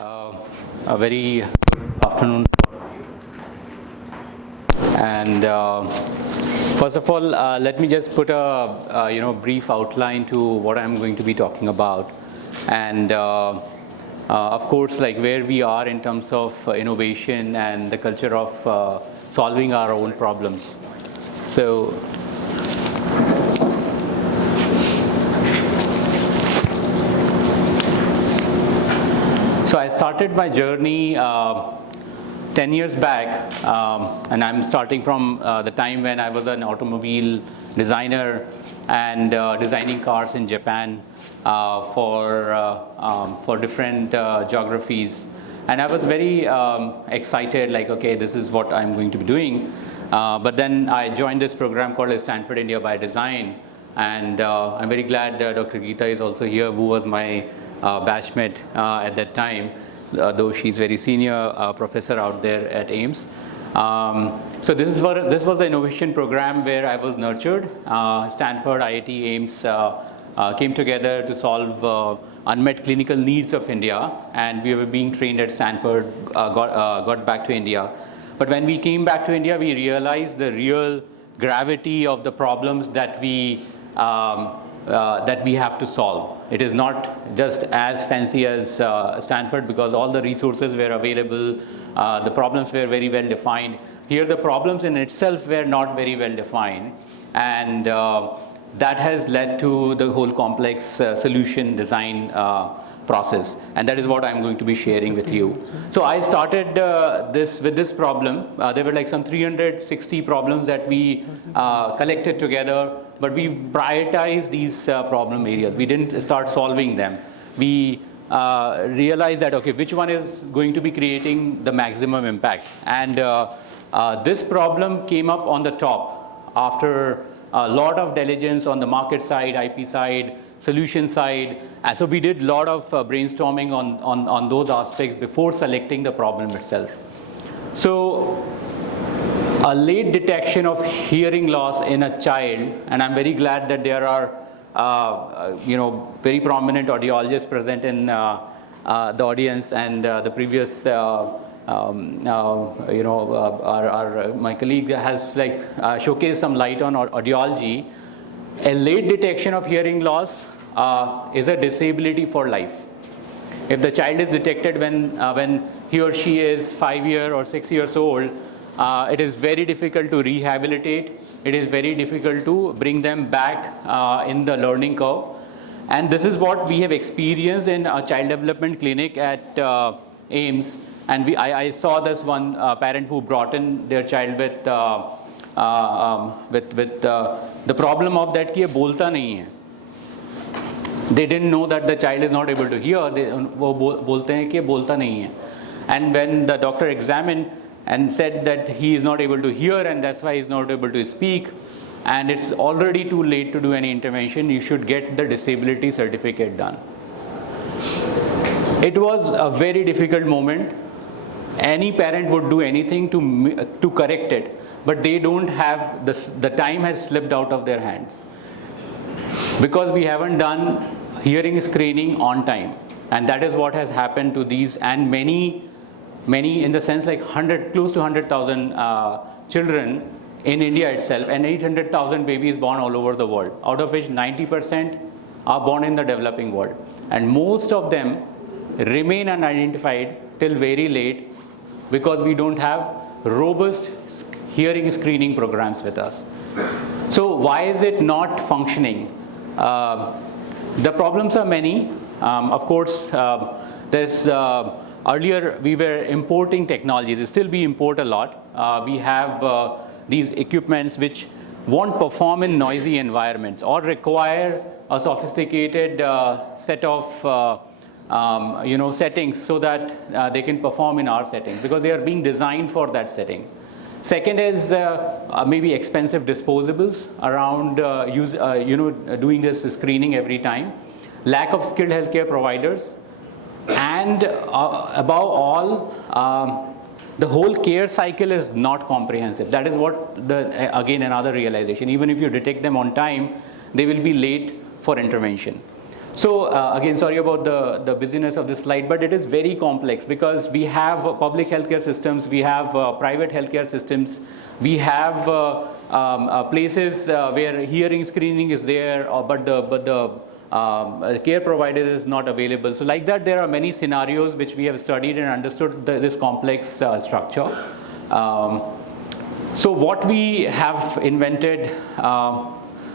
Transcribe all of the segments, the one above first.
Uh, a very afternoon, and first of all, let me just put a brief outline to what I'm going to be talking about, and of course, like where we are in terms of innovation and the culture of solving our own problems. So. So I started my journey 10 years back, and I'm starting from the time when I was an automobile designer and designing cars in Japan for different geographies. And I was very excited, like, okay, this is what I'm going to be doing. But then I joined this program called Stanford India by Design, and I'm very glad Dr. Geeta is also here, who was my batchmate at that time, though she's very senior professor out there at Ames. So this was the innovation program where I was nurtured. Stanford, IIT, Ames came together to solve unmet clinical needs of India, and we were being trained at Stanford, got back to India. But when we came back to India, we realized the real gravity of the problems that we have to solve. It is not just as fancy as Stanford, because all the resources were available, the problems were very well defined. Here the problems in itself were not very well defined, and that has led to the whole complex solution design process, and that is what I'm going to be sharing with you. So I started with this problem. There were like some 360 problems that we collected together, but we prioritized these problem areas. We didn't start solving them. We realized that, okay, which one is going to be creating the maximum impact? And this problem came up on the top after a lot of diligence on the market side, IP side, solution side. And so we did a lot of brainstorming on those aspects before selecting the problem itself. So a late detection of hearing loss in a child, and I'm very glad that there are very prominent audiologists present in the audience, and the previous my colleague has showcased some light on audiology. A late detection of hearing loss is a disability for life. If the child is detected when he or she is 5 years or 6 years old, it is very difficult to rehabilitate. It is very difficult to bring them back in the learning curve. And this is what we have experienced in a child development clinic at Ames. And I saw this one parent who brought in their child with the problem of that कि ये बोलता नहीं है. They didn't know that the child is not able to hear. वो बोलते हैं कि ये बोलता नहीं है. And when the doctor examined and said that he is not able to hear and that's why he is not able to speak, and it's already too late to do any intervention, you should get the disability certificate done. It was a very difficult moment. Any parent would do anything to correct it, but they don't have the time has slipped out of their hands because we haven't done hearing screening on time, and that is what has happened to these and many in the sense like close to 100,000 children in India itself, and 800,000 babies born all over the world, out of which 90% are born in the developing world, and most of them remain unidentified till very late because we don't have robust hearing screening programs with us. So why is it not functioning? The problems are many. Of course, there's earlier we were importing technologies. Still we import a lot. We have these equipments which won't perform in noisy environments or require a sophisticated set of settings so that they can perform in our setting because they are being designed for that setting. Second is maybe expensive disposables around doing this screening every time. Lack of skilled healthcare providers, and above all, the whole care cycle is not comprehensive. That is what again another realization. Even if you detect them on time, they will be late for intervention. So again, sorry about the busyness of this slide, but it is very complex because we have public healthcare systems, we have private healthcare systems, we have places where hearing screening is there, but the care provider is not available. So like that, there are many scenarios which we have studied and understood this complex structure. So what we have invented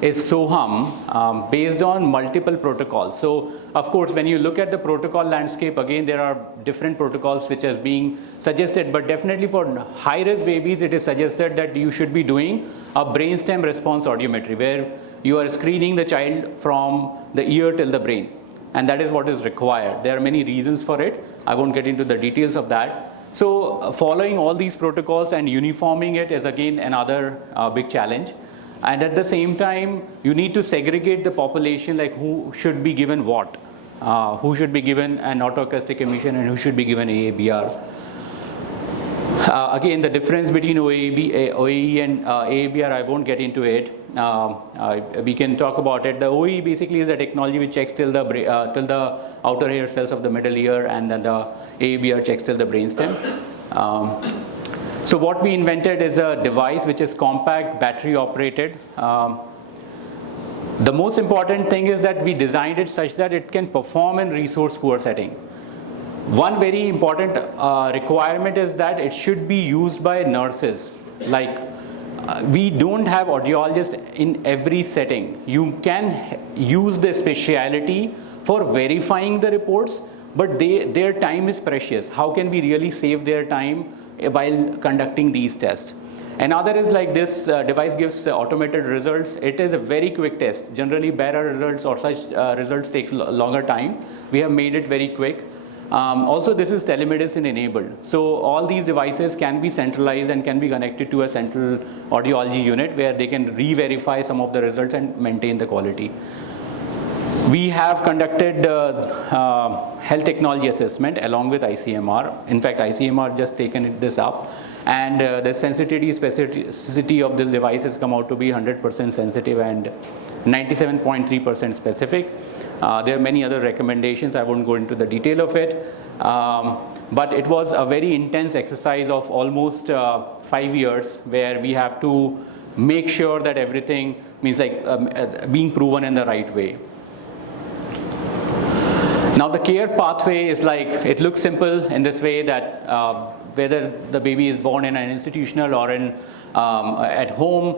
is SOHUM based on multiple protocols. So of course, when you look at the protocol landscape, again, there are different protocols which are being suggested, but definitely for high-risk babies, it is suggested that you should be doing a brainstem response audiometry, where you are screening the child from the ear till the brain. And that is what is required. There are many reasons for it. I won't get into the details of that. So following all these protocols and uniforming it is again another big challenge. And at the same time, you need to segregate the population, like who should be given what, who should be given an autoacoustic emission and who should be given AABR. Again, the difference between OAE and AABR, I won't get into it. We can talk about it. The OAE basically is the technology which checks till the outer hair cells of the middle ear, and then the AABR checks till the brainstem. So what we invented is a device which is compact, battery operated. The most important thing is that we designed it such that it can perform in resource poor setting. One very important requirement is that it should be used by nurses. Like we don't have audiologists in every setting. You can use the speciality for verifying the reports, but their time is precious. How can we really save their time while conducting these tests? Another is like this device gives automated results. It is a very quick test. Generally, better results or such results take longer time. We have made it very quick. Also, this is telemedicine enabled. So all these devices can be centralized and can be connected to a central audiology unit where they can re-verify some of the results and maintain the quality. We have conducted health technology assessment along with ICMR. In fact, ICMR just taken this up, and the sensitivity specificity of this device has come out to be 100% sensitive and 97.3% specific. There are many other recommendations. I won't go into the detail of it, but it was a very intense exercise of almost 5 years, where we have to make sure that everything means like being proven in the right way. Now the care pathway is like, it looks simple in this way that whether the baby is born in an institutional or in at home,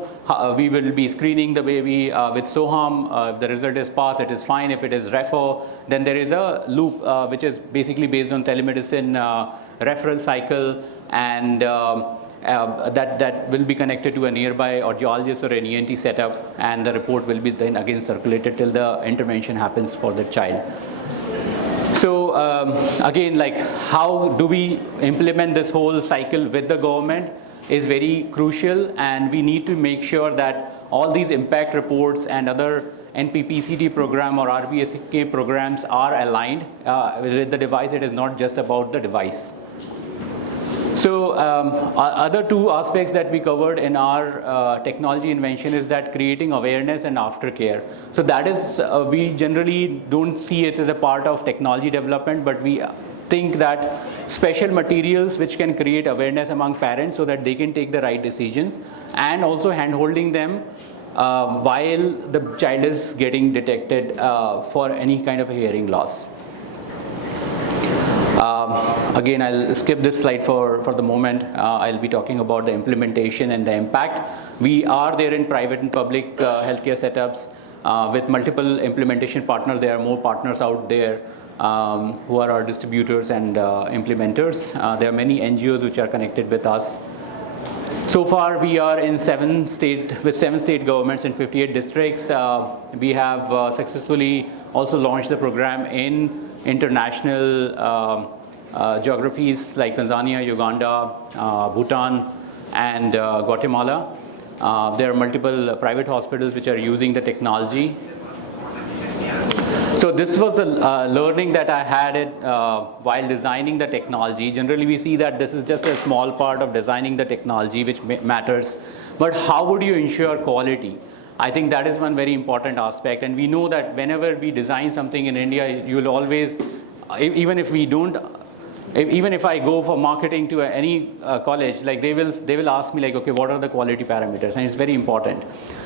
we will be screening the baby with SOHUM. If the result is pass, it is fine. If it is refer, then there is a loop which is basically based on telemedicine referral cycle, and that will be connected to a nearby audiologist or an ENT setup, and the report will be then again circulated till the intervention happens for the child. So again, like how do we implement this whole cycle with the government is very crucial, and we need to make sure that all these impact reports and other NPPCT program or RBSK programs are aligned with the device. It is not just about the device. So other two aspects that we covered in our technology invention is that creating awareness and aftercare. So that is, we generally don't see it as a part of technology development, but we think that special materials which can create awareness among parents so that they can take the right decisions, and also hand-holding them while the child is getting detected for any kind of a hearing loss. Again, I'll skip this slide for the moment. I'll be talking about the implementation and the impact. We are there in private and public healthcare setups with multiple implementation partners. There are more partners out there who are our distributors and implementers. There are many NGOs which are connected with us. So far, we are in 7 state governments in 58 districts. We have successfully also launched the program in international geographies like Tanzania, Uganda, Bhutan, and Guatemala. There are multiple private hospitals which are using the technology. So this was the learning that I had while designing the technology. Generally, we see that this is just a small part of designing the technology which matters. But how would you ensure quality? I think that is one very important aspect. And we know that whenever we design something in India, you'll always, even if we don't, even if I go for marketing to any college, like they will ask me like, okay, what are the quality parameters? And it's very important.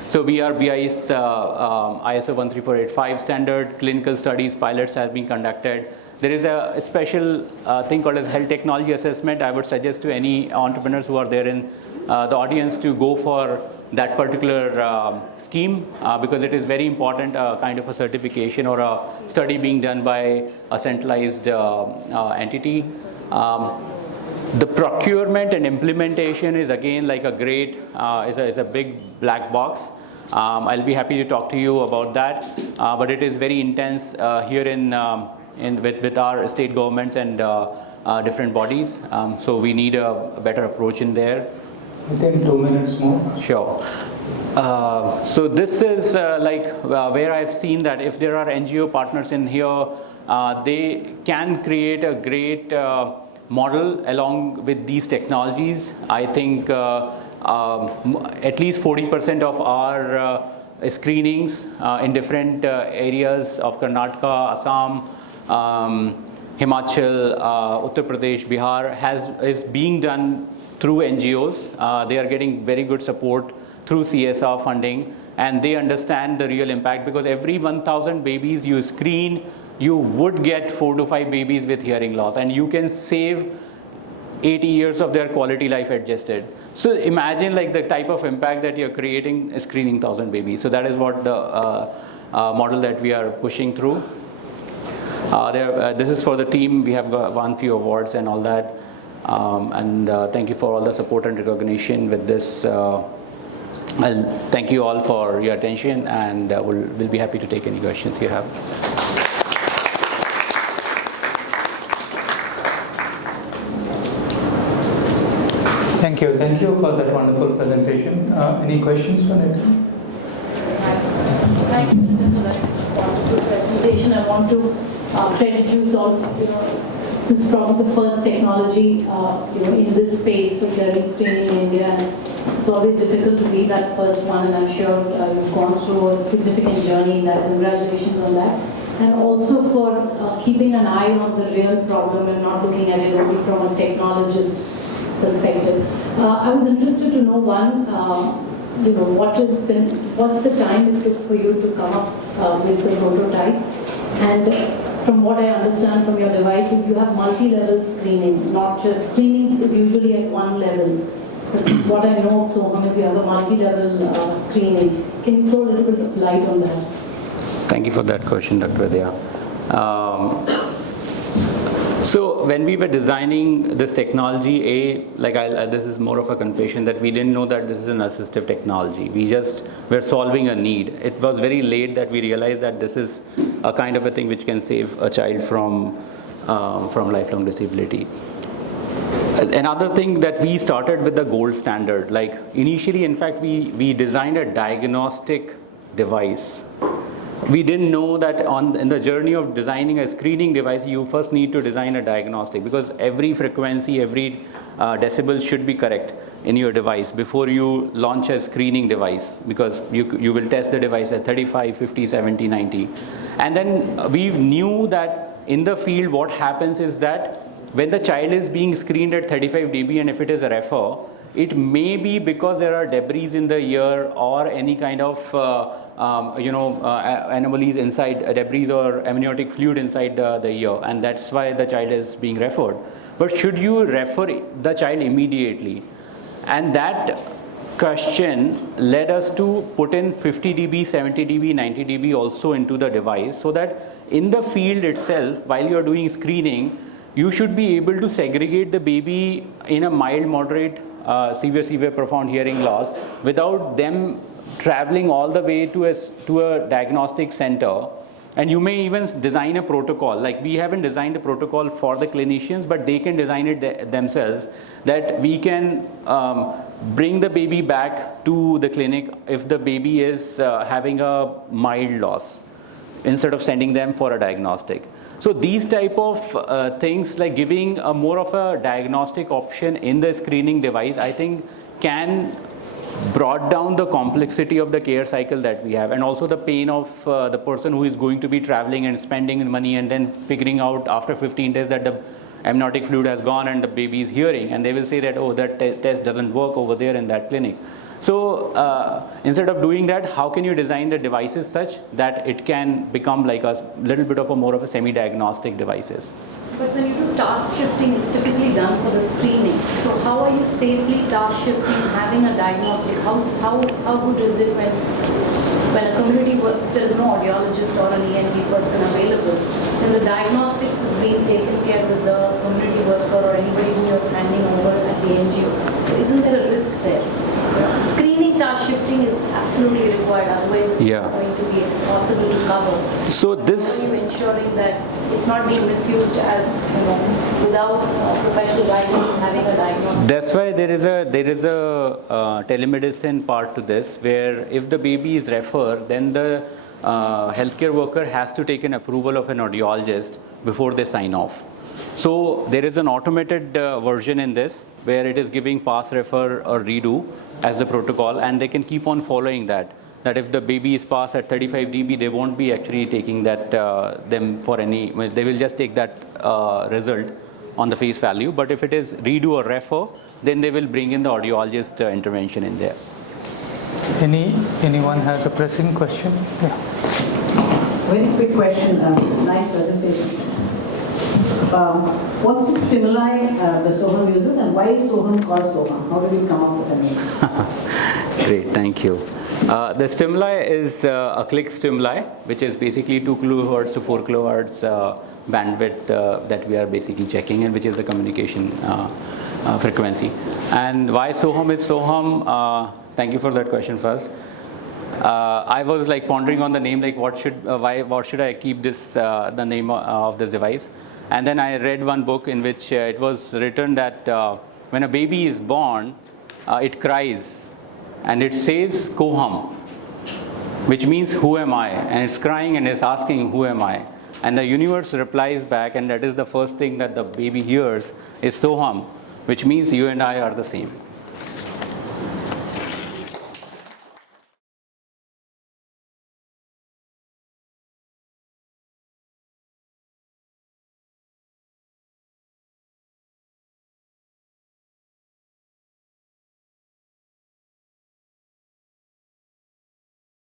So we are BIS ISO 13485 standard. Clinical studies, pilots have been conducted. There is a special thing called as health technology assessment. I would suggest to any entrepreneurs who are there in the audience to go for that particular scheme because it is very important, kind of a certification or a study being done by a centralized entity. The procurement and implementation is again like a great, is a big black box. I'll be happy to talk to you about that, but it is very intense here with our state governments and different bodies. So we need a better approach in there. Within 2 minutes more. Sure. So this is where I've seen that if there are NGO partners in here, they can create a great model along with these technologies. I think at least 40% of our screenings in different areas of Karnataka, Assam, Himachal, Uttar Pradesh, Bihar is being done through NGOs. They are getting very good support through CSR funding, and they understand the real impact because every 1,000 babies you screen, you would get 4 to 5 babies with hearing loss, and you can save 80 years of their quality life adjusted. So imagine like the type of impact that you're creating screening 1,000 babies. So that is what the model that we are pushing through. This is for the team. We have won few awards and all that. Thank you for all the support and recognition with this. I'll thank you all for your attention, and we'll be happy to take any questions you have. Thank you for that wonderful presentation. Any questions for Nitin? Thank you, Nitin, for that wonderful presentation. I want to credit you all. This is probably the first technology, in this space for hearing screening in India, and it's always difficult to be that first one. And I'm sure you've gone through a significant journey in that. Congratulations on that, and also for keeping an eye on the real problem and not looking at it only from a technologist perspective. I was interested to know what's the time it took for you to come up with the prototype, and from what I understand from your devices, you have multi-level screening, not just screening is usually at one level. But what I know of Soham is you have a multi-level screening. Can you throw a little bit of light on that? Thank you for that question, Dr. Vidya. So when we were designing this technology, this is more of a confession that we didn't know that this is an assistive technology. We just were solving a need. It was very late that we realized that this is a kind of a thing which can save a child from lifelong disability. Another thing that we started with the gold standard. Like initially, in fact, we designed a diagnostic device. We didn't know that in the journey of designing a screening device, you first need to design a diagnostic because every frequency, every decibel should be correct in your device before you launch a screening device, because you will test the device at 35, 50, 70, 90. And then we knew that in the field what happens is that when the child is being screened at 35 dB and if it is a refer, it may be because there are debris in the ear or any kind of anomalies inside, debris or amniotic fluid inside the ear, and that's why the child is being referred. But should you refer the child immediately? And that question led us to put in 50 dB, 70 dB, 90 dB also into the device, so that in the field itself, while you're doing screening, you should be able to segregate the baby in a mild, moderate, severe, profound hearing loss without them traveling all the way to a diagnostic center. And you may even design a protocol. Like we haven't designed a protocol for the clinicians, but they can design it themselves, that we can bring the baby back to the clinic if the baby is having a mild loss, instead of sending them for a diagnostic. So these type of things, like giving more of a diagnostic option in the screening device, I think can brought down the complexity of the care cycle that we have, and also the pain of the person who is going to be traveling and spending money and then figuring out after 15 days that the amniotic fluid has gone and the baby is hearing, and they will say that, oh, that test doesn't work over there in that clinic. So instead of doing that, how can you design the devices such that it can become like a little bit of a more of a semi-diagnostic devices? But when you do task shifting, it's typically done for the screening. So how are you safely task shifting, having a diagnostic? How good is it when a community work, there is no audiologist or an ENT person available, then the diagnostics is being taken care with the community worker or anybody who you're handing over at the NGO. So isn't there a risk there? Screening task shifting is absolutely required, otherwise it's not going to be possible to cover. So this, how are you ensuring that it's not being misused as, without professional guidance having a diagnosis? That's why there is a telemedicine part to this, where if the baby is referred, then the healthcare worker has to take an approval of an audiologist before they sign off. So there is an automated version in this where it is giving pass, refer or redo as the protocol, and they can keep on following that. That if the baby is passed at 35 dB, they won't be actually taking that them for any, they will just take that result on the face value. But if it is redo or refer, then they will bring in the audiologist intervention in there. Anyone has a pressing question? Yeah. Very quick question. Nice presentation. What's the stimuli the Soham uses, and why is Soham called Soham? How did you come up with the name? Great, thank you. The stimuli is a click stimuli, which is basically 2 kilohertz to 4 kilohertz bandwidth that we are basically checking, and which is the communication frequency. And why Soham is Soham? Thank you for that question first. I was like pondering on the name, like what should I keep this the name of this device? And then I read one book in which it was written that when a baby is born, it cries and it says Koham, which means who am I? And it's crying and it's asking who am I? And the universe replies back, and that is the first thing that the baby hears is Soham, which means you and I are the same.